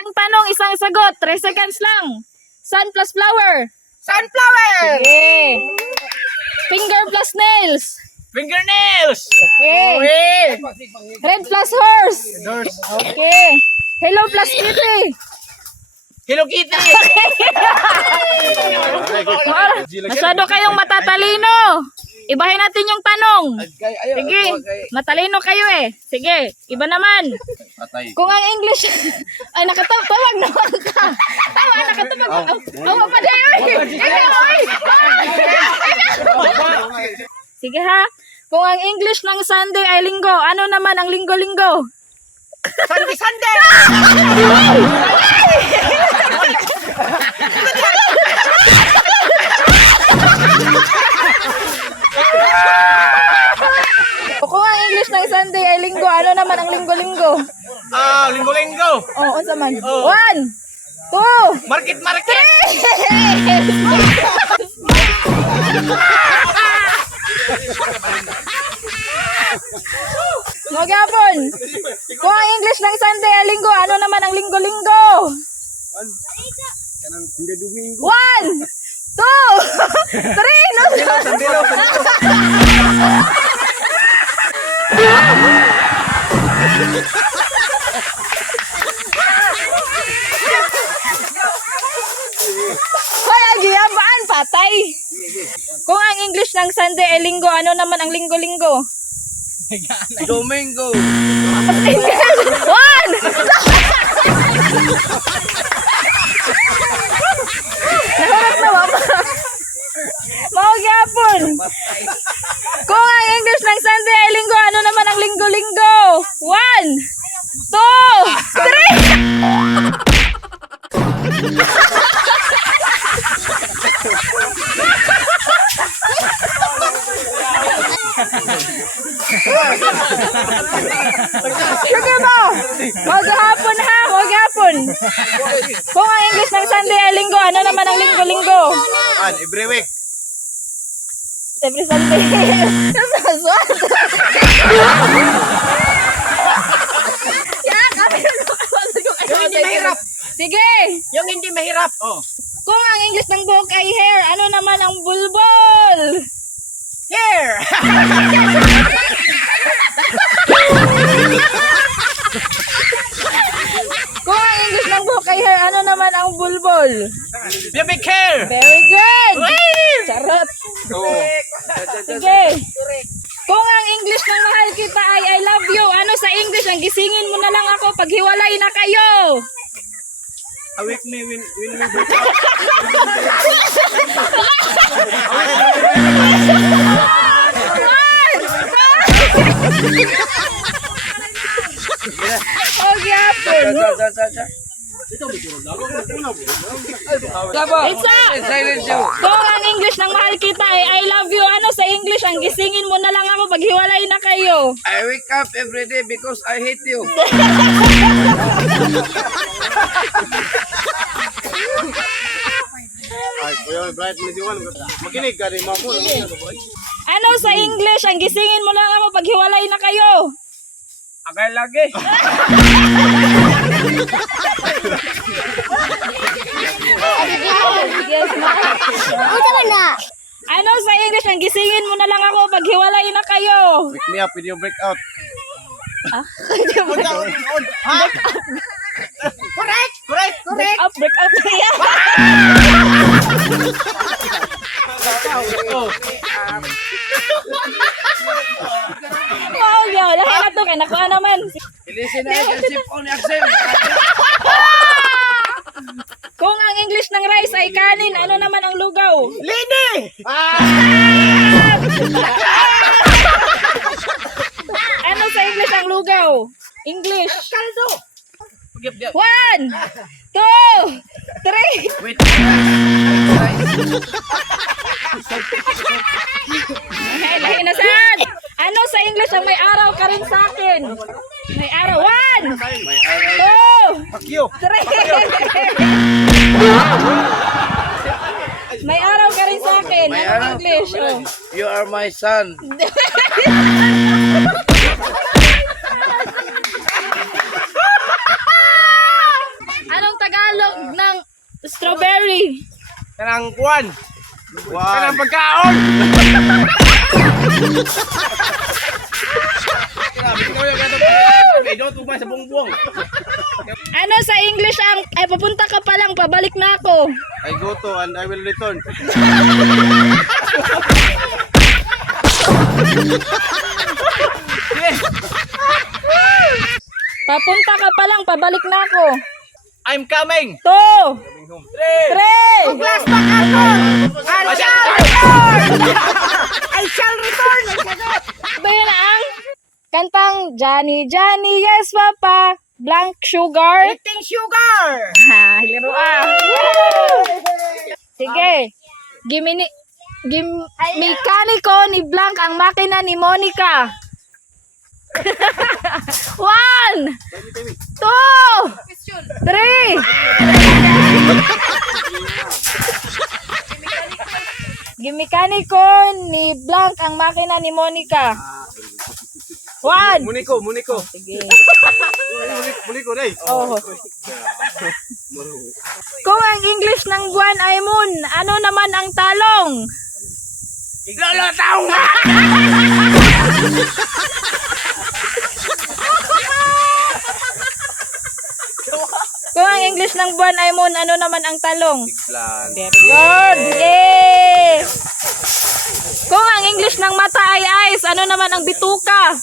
Isang tanong, isang sagot. 3 seconds lang. Sun plus flower. Sunflower! Okay. Finger plus nails. Fingernails! Okay. Okay! Red plus horse. Okay. Hello plus kitty. Hello Kitty! Masyado kayong matatalino. Ibahin natin yung tanong. Sige, matalino kayo eh. Sige, iba naman. Kung ang English... Ay, nakatawag naman ka. Tawa, nakatawag. Awa pa din. Sige ha. Kung ang English ng Sunday ay linggo, ano naman ang linggo-linggo? Sunday! Sunday! Kung ang English ng Sunday ay linggo, ano naman ang linggo-linggo? Linggo-linggo! Oh, unsa man? Oh. 1, 2, Market! Magyapon. Kung ang English ng Sunday ay linggo, ano naman ang linggo-linggo? 1, 2, 3, no? Hoy, agiyabaan, patay. Kung ang English ng Sunday ay linggo, ano naman ang linggo-linggo? Domingo! 1! Nahurot na ba? Mahugyapon. Kung ang English ng Sunday ay linggo, ano naman ang linggo-linggo? 1, 2, 3! Sige mo! Maghapon ha! Maghapon! Kung ang English ng Sunday ay linggo, ano naman ang linggo-linggo? Every week! Every Sunday. Yung hindi mahirap! Sige! Yung hindi mahirap! Kung ang English ng buhok ay hair, ano naman ang bulbol? Here! Kung ang English ng buhok ay hair, ano naman ang bulbol? Pubic hair! Very good! Charot! Sige! Kung ang English ng mahal kita ay I love you, ano sa English ang gisingin mo na lang ako pag hiwalay na kayo? Awake me when we break Oh, gyapon. Itza! Kung ang English ng mahal kita ay I love you, ano sa English ang gisingin mo na lang ako pag hiwalay na kayo? I wake up every day because I hate you. Ay, kuya, bright mo si Juan. Makinig ka rin, mamo. Ano sa English ang gisingin mo lang ako pag hiwalay na kayo? Agay lagi. Ano sa English ang gisingin mo na lang ako pag hiwalay na kayo? Wake me up with your breakout. Correct! Break up na yan. Wow, yaw. Lahat na to. Kaya nakuha naman. Ilisin na yung sipon ni Axel. Kung ang English ng rice ay kanin, ano naman ang lugaw? Lini! Ano sa English ang lugaw? English. Kaldo! 1, 2, 3. Wait. Lahi na sad. Ano sa English ang may araw ka rin sa akin? May araw. 1, 2, Fuck you! 3. May araw ka rin sa akin. May Ano araw. English? Oh. You are my son. Tagalog ng strawberry? Kanang kuwan. Kanang pagkaon. Grabe, ikaw yung gato. Ay, doon tumay sa buong-buong. Ano sa English ang, ay papunta ka pa lang, pabalik na ako. I go to and I will return. Papunta ka pa lang, pabalik na ako. I'm coming. 2, 3. Last back ako. I shall return. I shall return. Ba yun ang kantang Johnny, Johnny, yes papa, blank sugar. Eating sugar. Ha, laro ah. Sige. Mekaniko ni Blank ang makina ni Monica. 1, 2, 3. Gimekaniko ni Blank ang makina ni Monica. 1. Muniko. Sige. Muniko, day. Oh. Kung ang English ng buwan ay moon, ano naman ang talong? Lolo, taong nga. Kung ang English ng buwan ay moon, ano naman ang talong? Plan. Very good! Yay! Kung ang English ng mata ay eyes, ano naman ang bituka?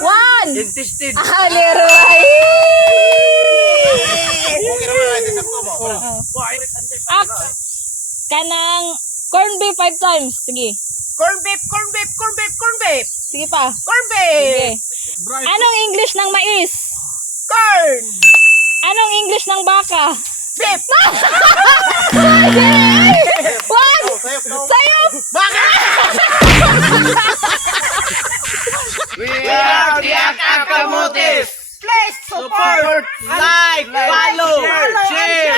1! Intestine. Lero ay! Kanang corn beef 5 times. Sige. Corn beef. Sige pa. Corn Sige. Anong English ng mais? Corn. Anong English ng baka? Beef. Wag! Sayop! Baka. We are the Akamotes. Please support, like, follow, share.